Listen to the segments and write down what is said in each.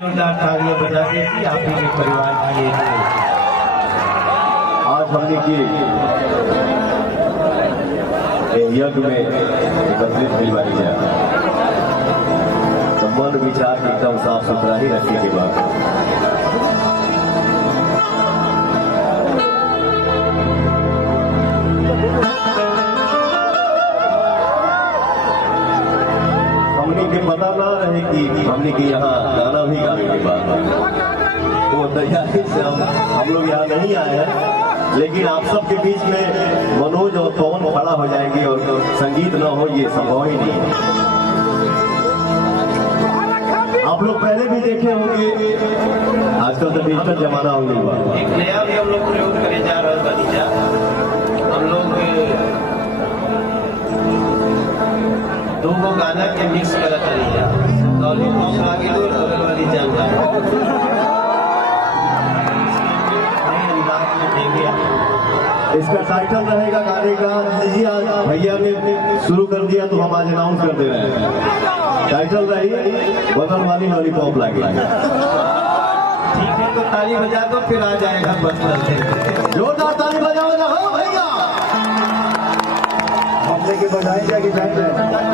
जोरदार तालियां बजा देती आप ही के परिवार की एक आज हमने की यज्ञ में एकत्रित हुई बारी है। तो मन विचार एकदम साफ सुथरा ही रखने के बाद हमने के पता ना रहे कि हमने की यहाँ गाना भी गाने के बाद तो तैयारी से हम लोग यहाँ नहीं आए हैं, लेकिन आप सबके बीच में मनोज और पवन खड़ा हो जाएंगे और संगीत ना हो ये संभव ही नहीं है। आप लोग पहले भी देखे होंगे, आजकल तो डिजिटल जमाना हो गया। एक नया भी हम लोग प्रयोग करे जा रहे बनीजा। हम लोग दो गाना के मिक्स करत रही वाली जानता इसका टाइटल रहेगा गाने का। जी आज भैया ने शुरू कर दिया तो हम आज अनाउंस कर दे रहे हैं। टाइटल रही बगल वाली लॉलीपॉप लागे। ठीक है, तो ताली बजा दो फिर आ जाएगा बचपन से। जोरदार ताली बजाओ ना हो भैया। हमने के बजाएंगे कि जाएंगे?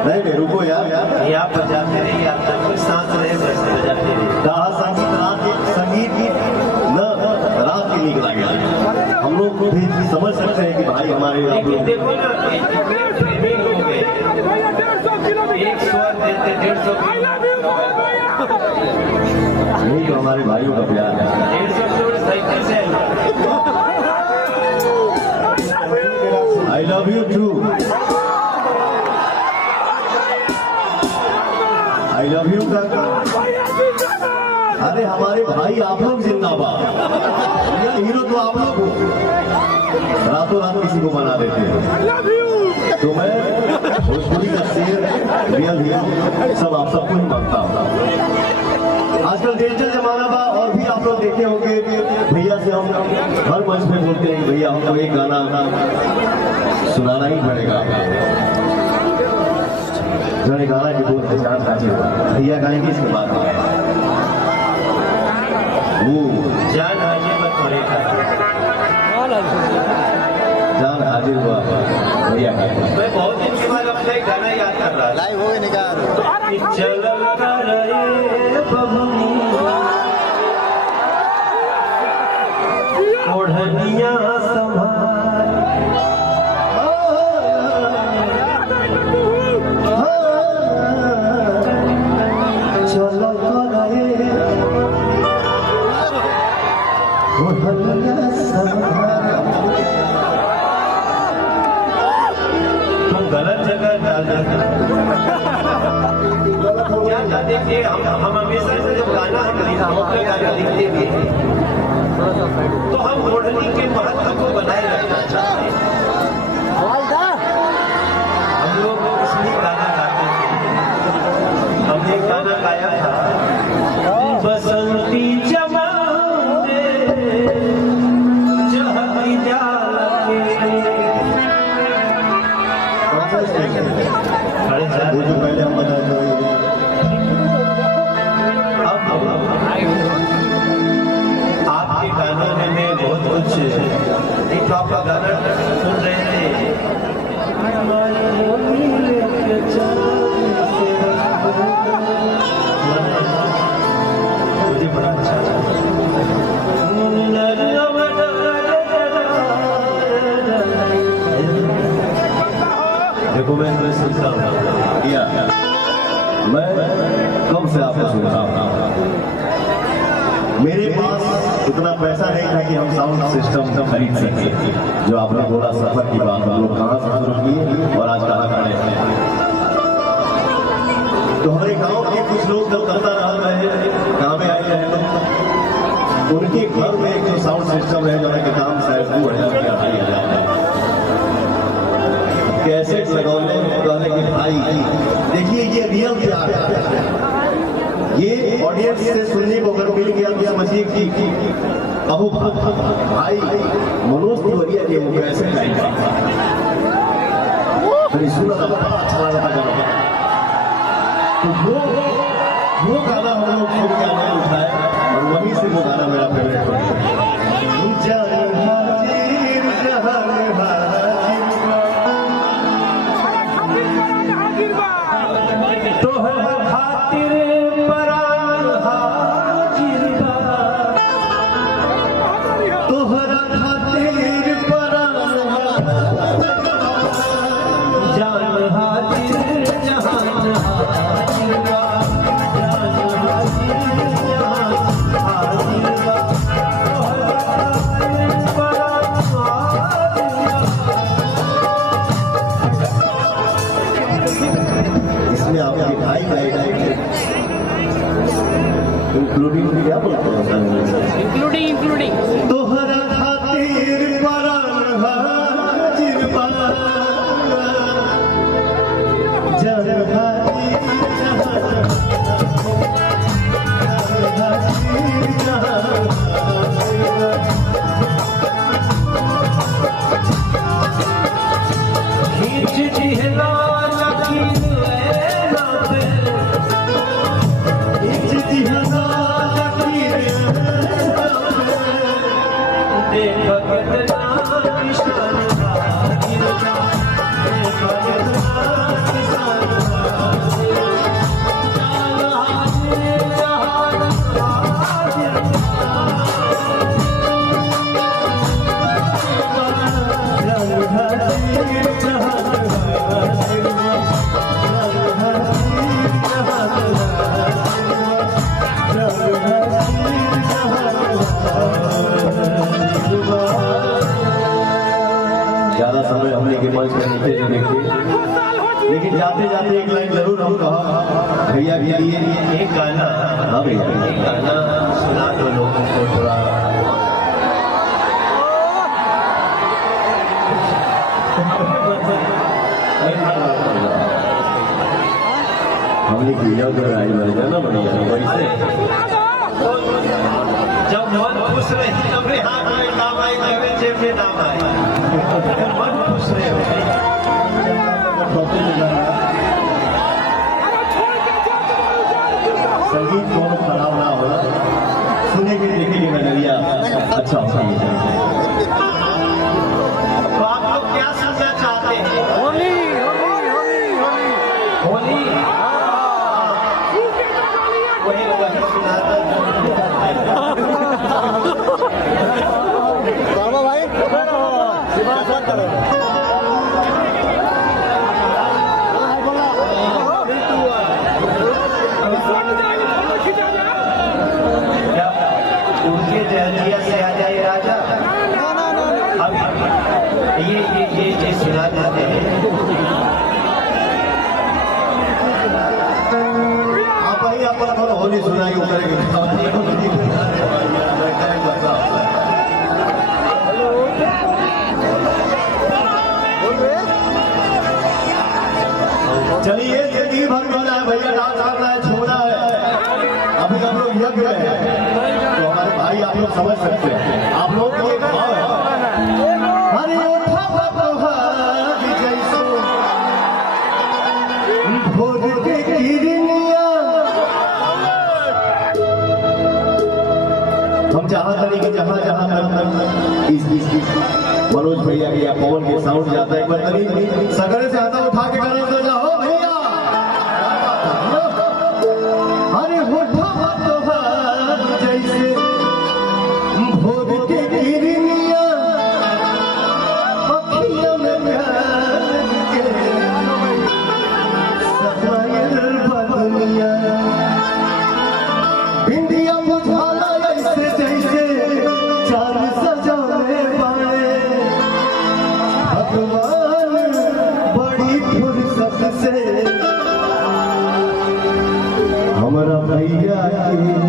नहीं रुको यार आप बजाते रहिए, आप तक कुछ सांस रहे बजाते रहिए। संगीत की न रात के निकला गया। हम लोग को भी समझ सकते हैं कि भाई हमारे लेकिन देखो ना प्रेमी लोग हैं, एक स्वर देते 150 यही तो हमारे भाइयों का प्यार है। 150 साइकिल से I love you too, I love you का। अरे हमारे भाई आप लोग जिंदाबाद। हीरो तो आप लोग हो, रातों रात किसी को बना देते हैं। तो मैं भोजपुरी का शेर रियल हीरो सब आप सबको ही मानता हूँ। आजकल डिजिटल जमाना बा और भी आप लोग देखे होंगे भैया से हम हर मंच पे बोलते हैं भैया हमको एक गाना सुनाना ही पड़ेगा। जो गाना की बहुत पहचान था भैया गाएंगे इसके बाद जान हाजिर मत करेगा। जान हाजिर हुआ भैया। मैं बहुत दिन के बाद अपना एक गाना याद कर रहा लाइव हो गए निकाल चल ओढ़निया तुम गलत जगह डाल क्या देखिए, हम हमेशा से जब गाना गाना लिखते भी तो हम ओढ़नी के महत्व को बनाए रखना चाहते हैं। हम लोग इसलिए गाना गाते थे। हमने गाना गाया था बसंती जमाने चहकी जाल वो जो पहले हम बताए थे आपके गानों में मैं बहुत कुछ एक आपका गाना सुन रहे थे। मुझे बड़ा अच्छा देखो मैं तुम्हें सुनता हूँ किया, मैं कब से आपको सुनता हूँ। मेरे पास उतना पैसा नहीं था कि हम साउंड सिस्टम खरीद सके। जो आपने बोला सफर की बात, हम लोग कहाँ से शुरू किए और आज कहाँ खड़े हैं। तो हमारे गांव के कुछ लोग जब करता रहे गाँव में आए हैं लोग, उनके घर में एक जो साउंड सिस्टम है जो कि दाम शायद 2,000 या 2,500 है। कैसे लगौले कहने के भाई देखिए ये रियल प्यार है। ये ऑडियंस से सुनने को अगर मिल गया तो समझिए कि अहो भाई मनोज तिवारी के वो कैसे गाएगा। सुना अच्छा लगा। तो वो गाना हम लोग इंक्लूडिंग तोहरा खातिर परान हाजिर बा जन हाजिर ज्यादा समय हमने के मंच पर नीचे से देखते, लेकिन जाते जाते एक लाइन जरूर हम कहा भैया के लिए एक गाना। हाँ भैया, एक गाना सुना दो लोगों को थोड़ा। हमने किया तो आई बन जाना बढ़िया वैसे जब मन खुश रहे तब हाथ में काम आए, जब जेब में नाम आए। मन खुश रहे संगीत दोनों खराब ना हो, सुने के देखे के नजरिया अच्छा होगा। तो आप लोग क्या सुनना चाहते हैं? होली वही सुनाता बाबा भाई क्या उनके दहलिया से आ जाए राजा? अब ये सुना देते हैं। आप भाई अपन होली सुनाई करेंगे चलिए जिंदगी भर करना है भैया, डांस करना है, छोड़ना है। अभी हम लोग यज्ञ में हैं, तो हमारे भाई आप लोग समझ सकते हैं। आप लोग के लिए भाव है अरे उठा बहार जैसो भोर के किरनिया। हम चाहते नहीं कि जहां जहां इस मनोज भैया के या पवन के साउंड जाता है, एक बार सगरे से आता उठा के गाना तो जाओ भैया। अरे होठा बहार जैसे भोर के किरनिया, अखियों में प्यार के सफायर बदनिया। बिंदिया बुझाला ऐसे जैसे चार सजाने वाले भगवान बड़ी फुर्सत से हमरा भैया की